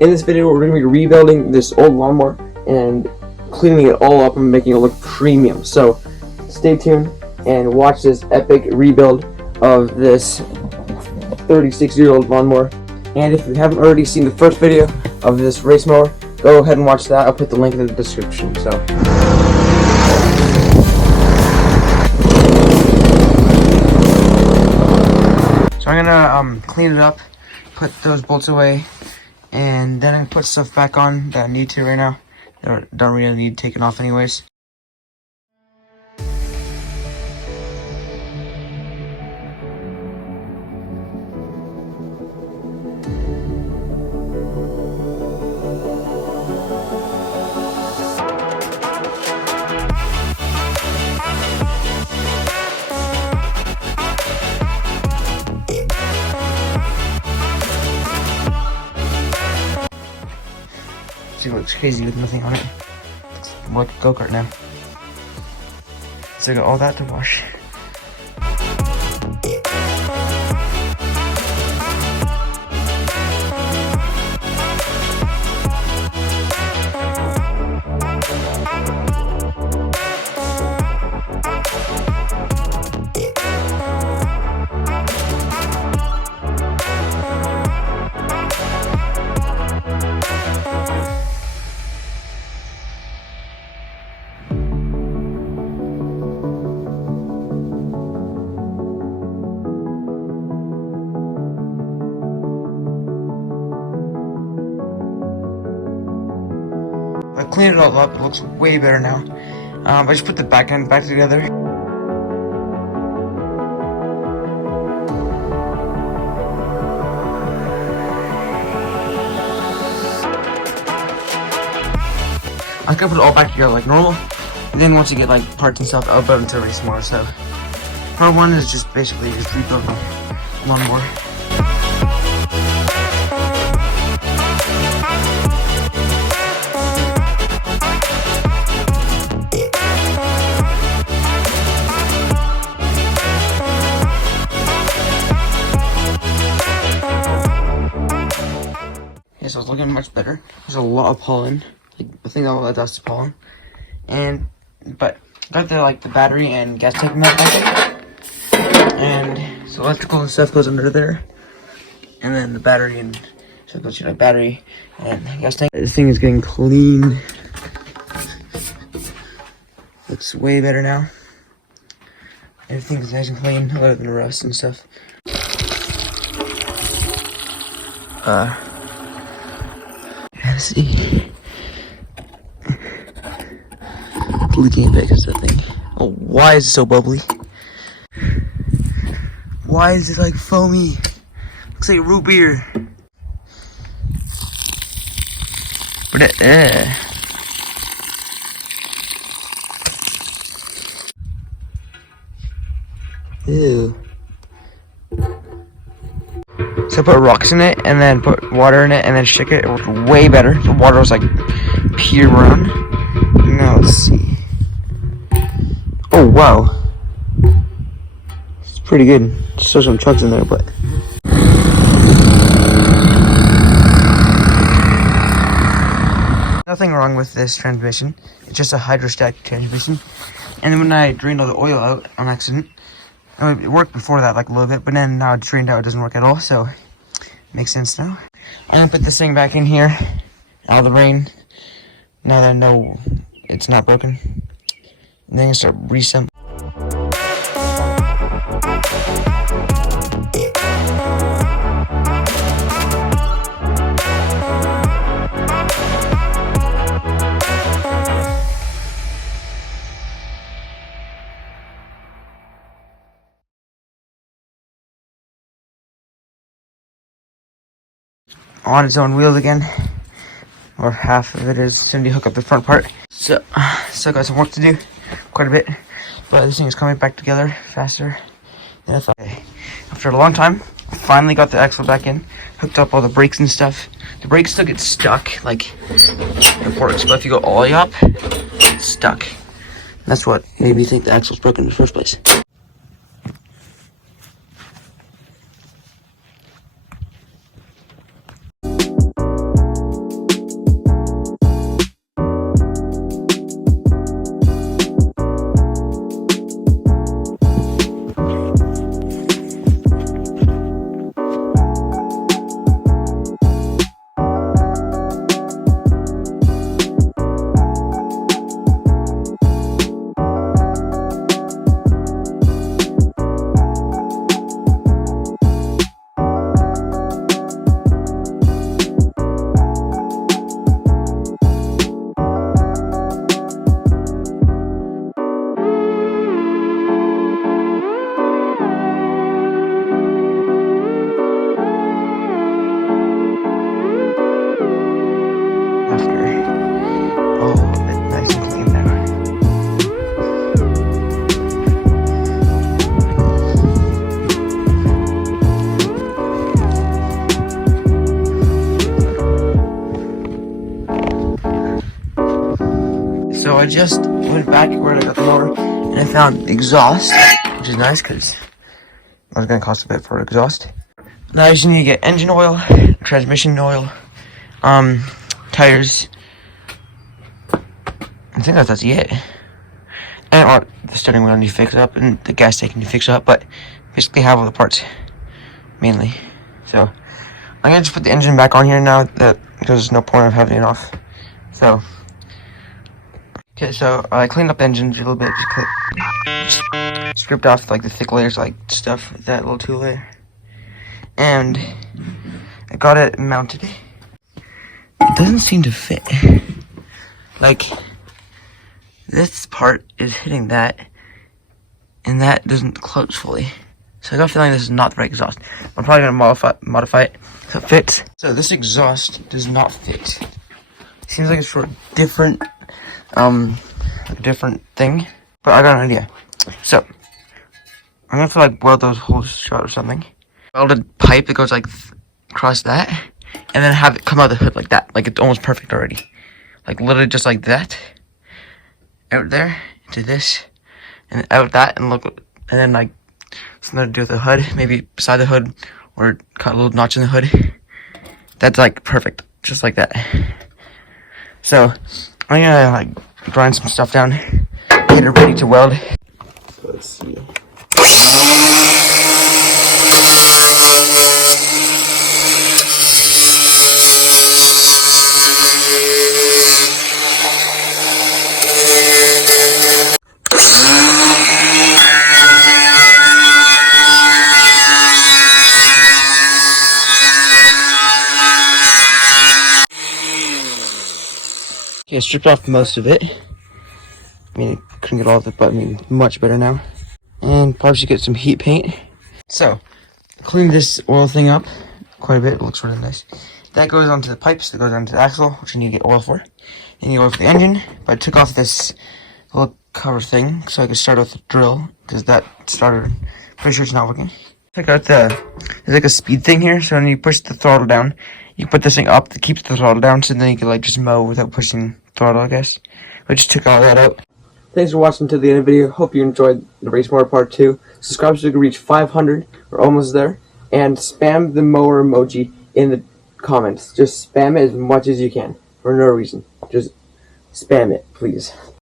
In this video, we're going to be rebuilding this old lawnmower and cleaning it all up and making it look premium. So stay tuned and watch this epic rebuild of this 36-year-old lawnmower. And if you haven't already seen the first video of this race mower, go ahead and watch that. I'll put the link in the description. So I'm gonna clean it up, put those bolts away, and then I put stuff back on that I need to right now. That don't really need taken off anyways. See, it looks crazy with nothing on it. Looks more like a go-kart now. So I got all that to wash. I cleaned it all up, it looks way better now. I just put the back end back together. I can put it all back together like normal. And then once you get like parts and stuff, I'll build into a race more. So part one is just basically just rebuild the lawnmower. So it's looking much better. There's a lot of pollen. Like, I think all that dust is pollen. But got the battery and gas tank nut back in. And so electrical and stuff goes under there. And then the battery and so goes to the battery and gas tank. This thing is getting clean. Looks way better now. Everything's nice and clean, other than the rust and stuff. Let's see. It's leaking a bit because of that thing. Oh, why is it so bubbly? Why is it like foamy? Looks like root beer. But ew. So I put rocks in it and then put water in it and then shake it. It worked way better. The water was like pure brown. Now let's see. Oh wow. It's pretty good. Still some trucks in there, but nothing wrong with this transmission. It's just a hydrostatic transmission. And then when I drained all the oil out on accident, it worked before that, like a little bit, but then now it's drained out, it doesn't work at all, so makes sense now. I'm gonna put this thing back in here, out of the rain, now that I know it's not broken. And then I start reassembling. On its own wheels again, or half of it is. Soon to hook up the front part. So still got some work to do, quite a bit, but this thing is coming back together faster than I thought. After a long time, finally got the axle back in, hooked up all the brakes and stuff. The brakes still get stuck, like it works, but if you go all the way up, it's stuck. That's what made me think the axle's broken in the first place. I just went back where I got the mower, and I found the exhaust, which is nice because it was going to cost a bit for exhaust. Now you just need to get engine oil, transmission oil, tires. I think that's it. And the steering wheel needs to fix up, and the gas tank needs to fix up, but basically have all the parts, mainly. So, I'm gonna just put the engine back on here now, because there's no point of having it off. So, okay, so I cleaned up the engine a little bit, just stripped off like the thick layers, like stuff, with that little tool there. And I got it mounted. It doesn't seem to fit. Like, this part is hitting that, and that doesn't close fully. So I got a feeling this is not the right exhaust. I'm probably gonna modify it so it fits. So this exhaust does not fit. Seems like it's for a different thing. But I got an idea. So I'm gonna have to like weld those holes shut or something. Welded pipe that goes like across that, and then have it come out of the hood like that. Like it's almost perfect already. Like literally just like that. Out there into this, and out that, and look, and then like something to do with the hood, maybe beside the hood, or cut a little notch in the hood. That's like perfect, just like that. So I'm gonna like grind some stuff down, get it ready to weld. So let's see. Okay, I stripped off most of it. I mean, I couldn't get all of it, but I mean, much better now. And probably should get some heat paint. So, I cleaned this oil thing up quite a bit. It looks really nice. That goes onto the pipes, that goes onto the axle, which you need to get oil for. And you oil for the engine, but I took off this little cover thing so I could start with the drill, because that started, pretty sure it's not working. Check out there's like a speed thing here, so when you push the throttle down, you put this thing up that keeps the throttle down, so then you can like just mow without pushing throttle, I guess. I just took all that out. Thanks for watching to the end of the video. Hope you enjoyed the race mower part 2. Subscribe so we can reach 500. We're almost there. And spam the mower emoji in the comments. Just spam it as much as you can. For no reason. Just spam it, please.